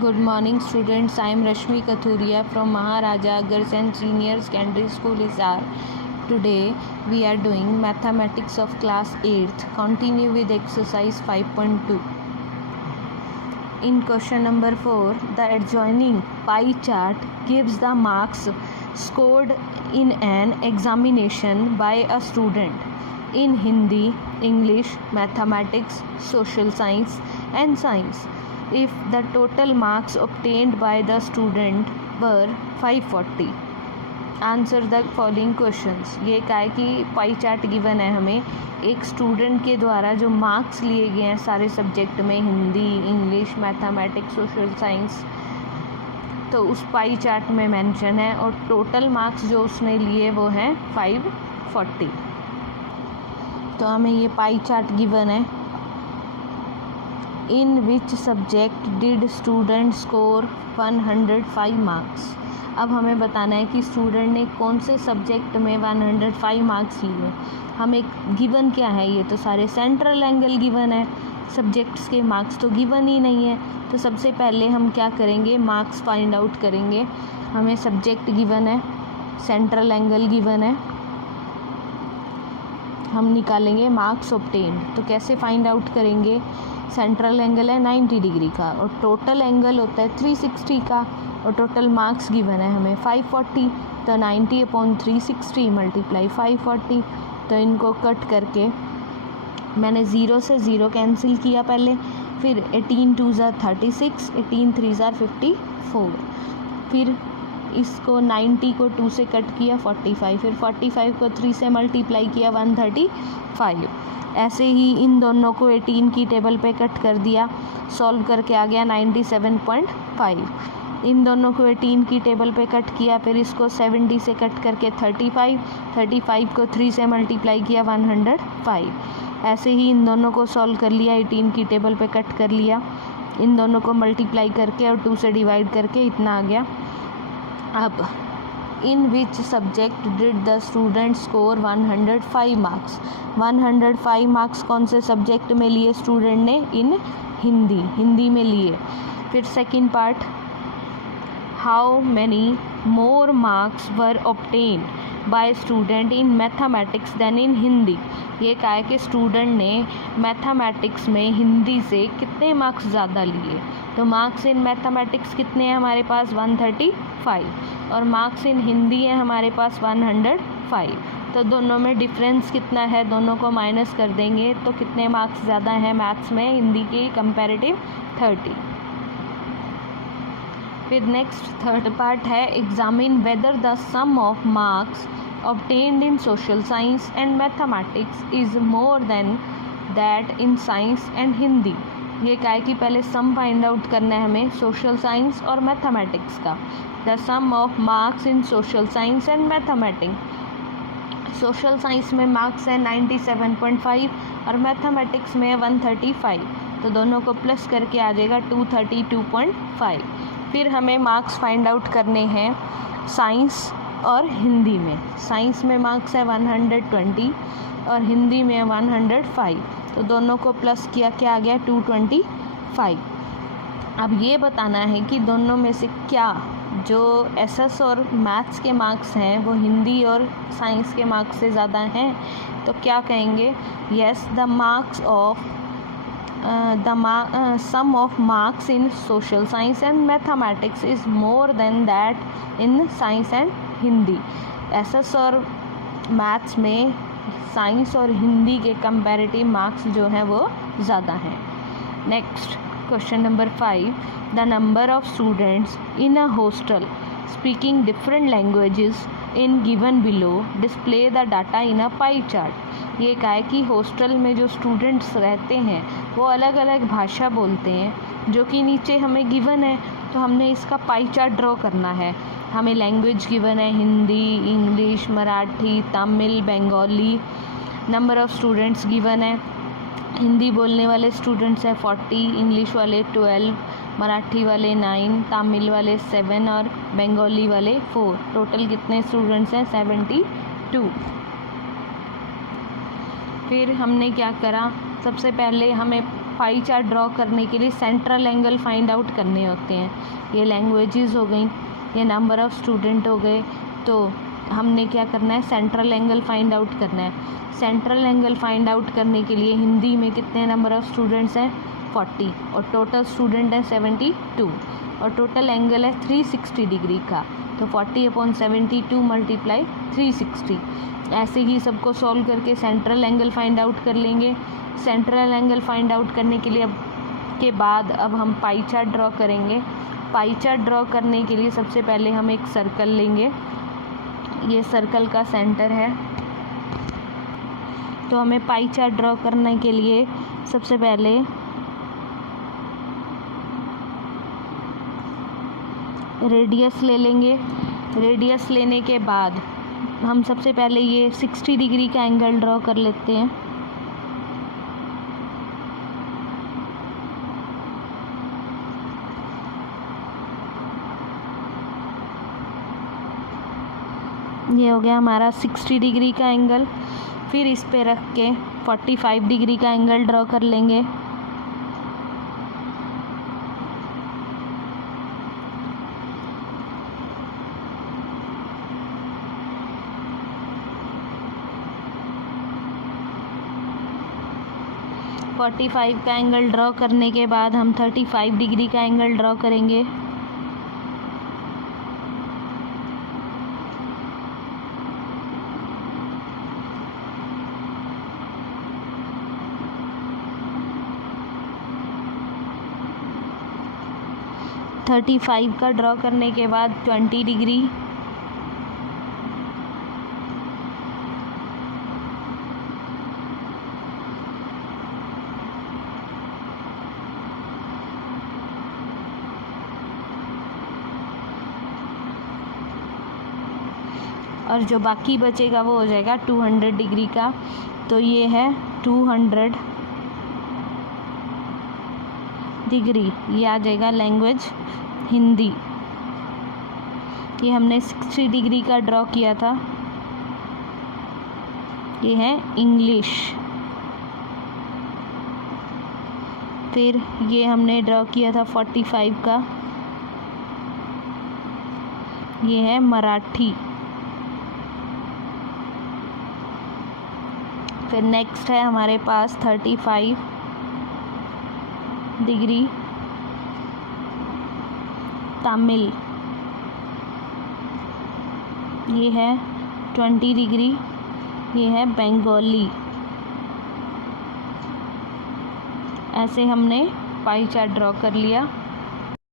Good morning students, I am Rashmi Kathuria from Maharaja Aggarsen Senior Secondary School Hisar. Today we are doing mathematics of class 8th. Continue with exercise 5.2. In question number 4, the adjoining pie chart gives the marks scored in an examination by a student in Hindi, English, mathematics, social science and science. If the total marks obtained by the student were 540. Answer the following questions. ये क्या है कि पाई chart given है हमें एक student के द्वारा जो मार्क्स लिए गए हैं सारे सब्जेक्ट में, Hindi, English, mathematics, social science, तो उस पाई चार्ट में मेंशन है और टोटल मार्क्स जो उसने लिए वो हैं 540. तो हमें ये पाई चार्ट गिवन है. In which subject did student score 105 marks. अब हमें बताना है कि स्टूडेंट ने कौन से सब्जेक्ट में 105 मार्क्स लिए. हमें गिवन क्या है, ये तो सारे सेंट्रल एंगल गिवन है, सब्जेक्ट्स के मार्क्स तो गिवन ही नहीं है. तो सबसे पहले हम क्या करेंगे, मार्क्स फाइंड आउट करेंगे. हमें सब्जेक्ट गिवन है, सेंट्रल एंगल गिवन है, हम निकालेंगे मार्क्स ऑब्टेन्ड. तो कैसे फाइंड आउट करेंगे, सेंट्रल एंगल है 90 डिग्री का और टोटल एंगल होता है 360 का और टोटल मार्क्स गिवन है हमें 540. तो 90/360 मल्टीप्लाई 540. तो इनको कट करके मैंने 0 से 0 कैंसिल किया पहले, फिर 18 2 ज़ा 36, 18 3 ज़ा 54, फिर इसको 90 को 2 से कट किया 45, फिर 45 को 3 से मल्टीप्लाई किया 135. ऐसे ही इन दोनों को 18 की टेबल पे कट कर दिया, सॉल्व करके आ गया 97.5. इन दोनों को 18 की टेबल पे कट किया, फिर इसको 70 से कट करके 35, 35 को 3 से मल्टीप्लाई किया 105. ऐसे ही इन दोनों को सॉल्व कर लिया, 18 की टेबल पे कट कर लिया, इन दोनों को मल्टीप्लाई करके और 2 से डिवाइड करके इतना आ गया. अब in which subject did the student score 105 marks. 105 marks कौन से सब्जेक्ट में लिए स्टूडेंट ने, इन हिंदी में लिए. फिर second part, how many more marks were obtain by student in mathematics than in Hindi. ये कहा है कि स्टूडेंट ने मैथमेटिक्स में हिंदी से कितने मार्क्स ज़्यादा लिए. तो मार्क्स इन मैथमेटिक्स कितने हैं हमारे पास 135 और मार्क्स इन हिंदी है हमारे पास 105. तो दोनों में डिफरेंस कितना है, दोनों को माइनस कर देंगे तो कितने मार्क्स ज़्यादा हैं मैथ्स में हिंदी के कंपैरेटिव 30. फिर नेक्स्ट थर्ड पार्ट है, examine whether the sum of marks obtained in social science and mathematics is more than that in science and Hindi. ये क्या है कि पहले सम फाइंड आउट करना है हमें सोशल साइंस और मैथमेटिक्स का. The sum of marks in social science and mathematics. Social science में मार्क्स है 97.5 और मैथमेटिक्स में 135. तो दोनों को प्लस करके आ जाएगा 232.5. फिर हमें मार्क्स फाइंड आउट करने हैं साइंस और हिंदी में. साइंस में मार्क्स है 120 और हिंदी में 105. तो दोनों को प्लस किया, क्या आ गया 225. अब ये बताना है कि दोनों में से क्या जो एसएस और मैथ्स के मार्क्स हैं वो हिंदी और साइंस के मार्क्स से ज़्यादा हैं. तो क्या कहेंगे, yes the marks of sum of marks in social science and mathematics is more than that in science and Hindi. SS और मैथ्स में साइंस और हिंदी के कंपैरेटिव मार्क्स जो हैं वो ज़्यादा हैं. Next question number 5, the number of students in a hostel speaking different languages in given below display the data in a pie chart. ये कहा है कि हॉस्टल में जो स्टूडेंट्स रहते हैं वो अलग अलग भाषा बोलते हैं जो कि नीचे हमें गिवन है. तो हमने इसका पाई चार्ट ड्रॉ करना है. हमें लैंग्वेज गिवन है Hindi, English, Marathi, Tamil, Bengali. Number of students given है, हिंदी बोलने वाले स्टूडेंट्स हैं 40, इंग्लिश वाले 12, मराठी वाले 9, तमिल वाले 7 और बंगाली वाले 4. टोटल कितने स्टूडेंट्स हैं 72. फिर हमने क्या करा, सबसे पहले हमें पाई चार्ट ड्रॉ करने के लिए सेंट्रल एंगल फाइंड आउट करने होते हैं। ये लैंग्वेजेस हो गई, ये नंबर ऑफ़ स्टूडेंट हो गए, तो हमने क्या करना है, सेंट्रल एंगल फाइंड आउट करना है। सेंट्रल एंगल फाइंड आउट करने के लिए हिंदी में कितने नंबर ऑफ़ स्टूडेंट्स हैं, 40, और टोटल स्टूडेंट है 72, और टोटल एंगल है 360 डिग्री का, तो 40/72 मल्टीप्लाई 360। ऐसे ही सबको सॉल्व करके सेंट्रल एंगल फाइंड आउट कर लेंगे। सेंट्रल एंगल फाइंड आउट करने के लिए अब हम पाई चार्ट ड्रॉ करेंगे। पाई चार्ट ड्रॉ करने के लिए सबसे पहले हम एक सर्कल लेंगे, ये सर्कल का सेंटर है। तो हमें पाई चार्ट ड्रॉ करने के लिए सबसे पहले रेडियस ले लेंगे। रेडियस लेने के बाद हम सबसे पहले ये 60 डिग्री का एंगल ड्रॉ कर लेते हैं। ये हो गया हमारा 60 डिग्री का एंगल। फिर इस पे रख के 45 डिग्री का एंगल ड्रॉ कर लेंगे। और 45 का एंगल ड्रॉ करने के बाद हम 35 डिग्री का एंगल ड्रॉ करेंगे। थर्टी फाइव का ड्रॉ करने के बाद 20 डिग्री, और जो बाकी बचेगा वो हो जाएगा 200 डिग्री का। तो ये है 200 डिग्री, ये आ जाएगा लैंग्वेज हिंदी। ये हमने 60 डिग्री का ड्रॉ किया था, ये है इंग्लिश। फिर ये हमने ड्रॉ किया था 45 का, ये है मराठी। फिर नेक्स्ट है हमारे पास 35 डिग्री तमिल, ये है 20 डिग्री, ये है बंगाली। ऐसे हमने पाई चार्ट ड्रॉ कर लिया।